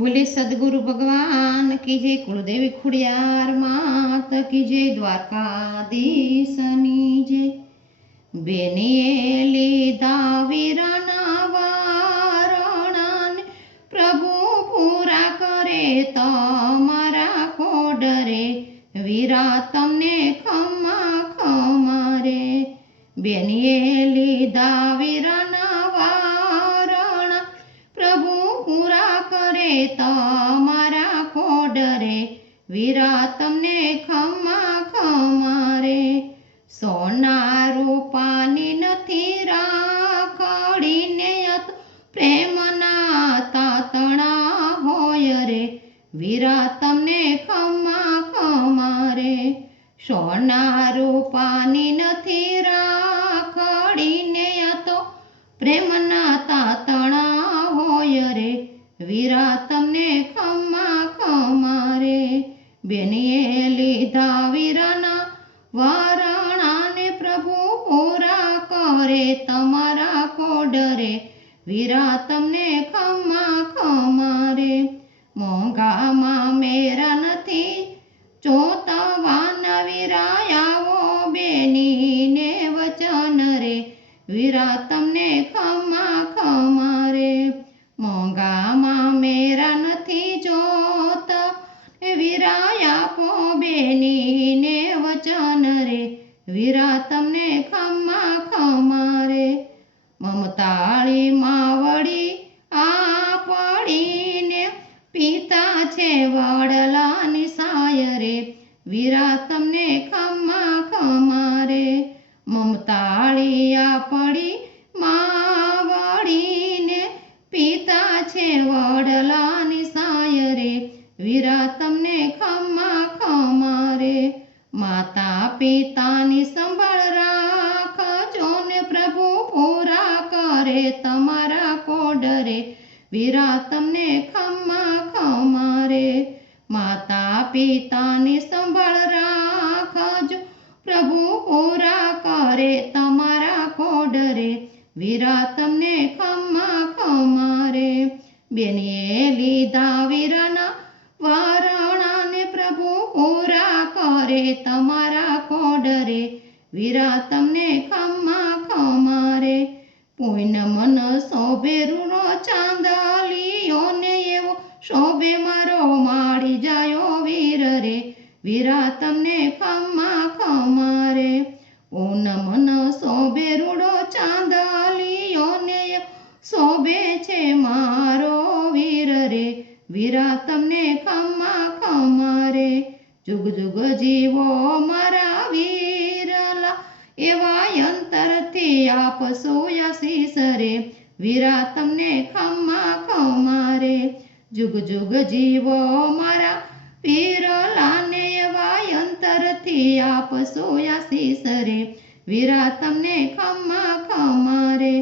बोले सदगुरु भगवान की जय, कुलदेवी खुड़ियार मात की जय, द्वारकाधीशनी जय। बेनिए लीधा वीराना वारणाने, प्रभु पूरा करे तमारा कोडरे, वीरा तमने खमा खमारे। बेनिए लीधा वीराना वारणा, प्रभु पूरा करे तमारा कोडरे, वीरा तमने खमा खमारे। सोना रूपानी नथी राखડીને તો પ્રેમના તાતણા હોય રે, વીરા તમને ખમા ખમારે। સોના રૂપાની નથી રાખડીને તો પ્રેમના તાતણા હોય રે, વીરા તમને ખમા ખમારે। બેનીએ લીધા વીરાના વારણાને, પ્રભુ પૂરા કરે તમારા કોડરે, વીરા તમને ખમા ખમારે। મોંઘામાં મેરા નથી ચોતવાન, વીરા આવો બેનીને વચન રે, વીરા તમને ખમા ખમારે। મોંઘામાં મેરા નથી જોત, વીરા આપો બેનીને વચન રે, વીરા તમને ખમા ખમારે। મમતાળી માવડી આપડીને, પિતા છે વડલાની સાય રે, વીરા તમને ખમા ખમારે। મમતાળી આપડી માવડીને, પિતા છે વડલાની સાય રે, વીરા તમને ખમા ખમારે। માતા પિતાની સંભાળ રાખજો ને, પ્રભુ પૂરા કરે તમારા કોડરે, વીરા તમને ખમા ખમારે। માતા પિતાની સંભાળ રાખજો, પ્રભુ પૂરા કરે તમારા કોડરે, વીરા તમને ખમા ખમારે। બેનીએ લીધા વીરાના વારણાને, પ્રભુ પૂરા કરે તમારા કોડરે, વીરા તમને ખમા ખમારે। પૂન મન શોભે રૂનો ચાંદલિયો ને, એવો શોભે મારો માળી જાયો વીર રે, વીરા તમને ખમા ખમારે। પૂન મન શોભે રૂડો ચાંદલિયો ને, શોભે છે મારો વીર રે, વીરા તમને ખમા ખમારે। जुग जुग जीवो मारा वीरला, एवा अंतरथी आपसो आशीष रे, वीरा तमने खमा खमारे। जुग जुग जीवो मारा वीरला ने, एवा अंतरथी आपसो आशीष रे, वीरा तमने खमा खमारे।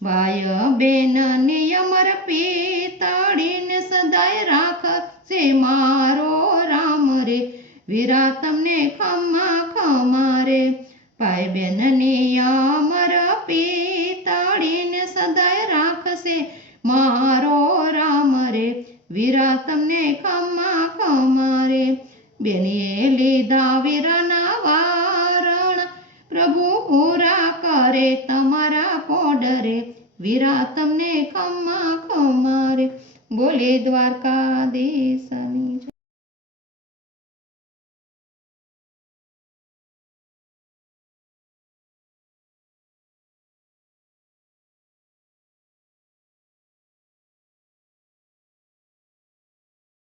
भाई बेन ने अमर पिताड़ीने, सदाय राखशे मारो राम रे, वीरा तमने खमा खमारे। भाई बेननी अमर पिताड़ीने, सदाय राखशे मारो राम रे, वीरा तमने खमा खमारे। बेनीए लीधा वीराना वारणा, प्रभु पूरा करे तमारा कोडरे, वीरा तमने खमा खमारे। बोले द्वारकाधीश।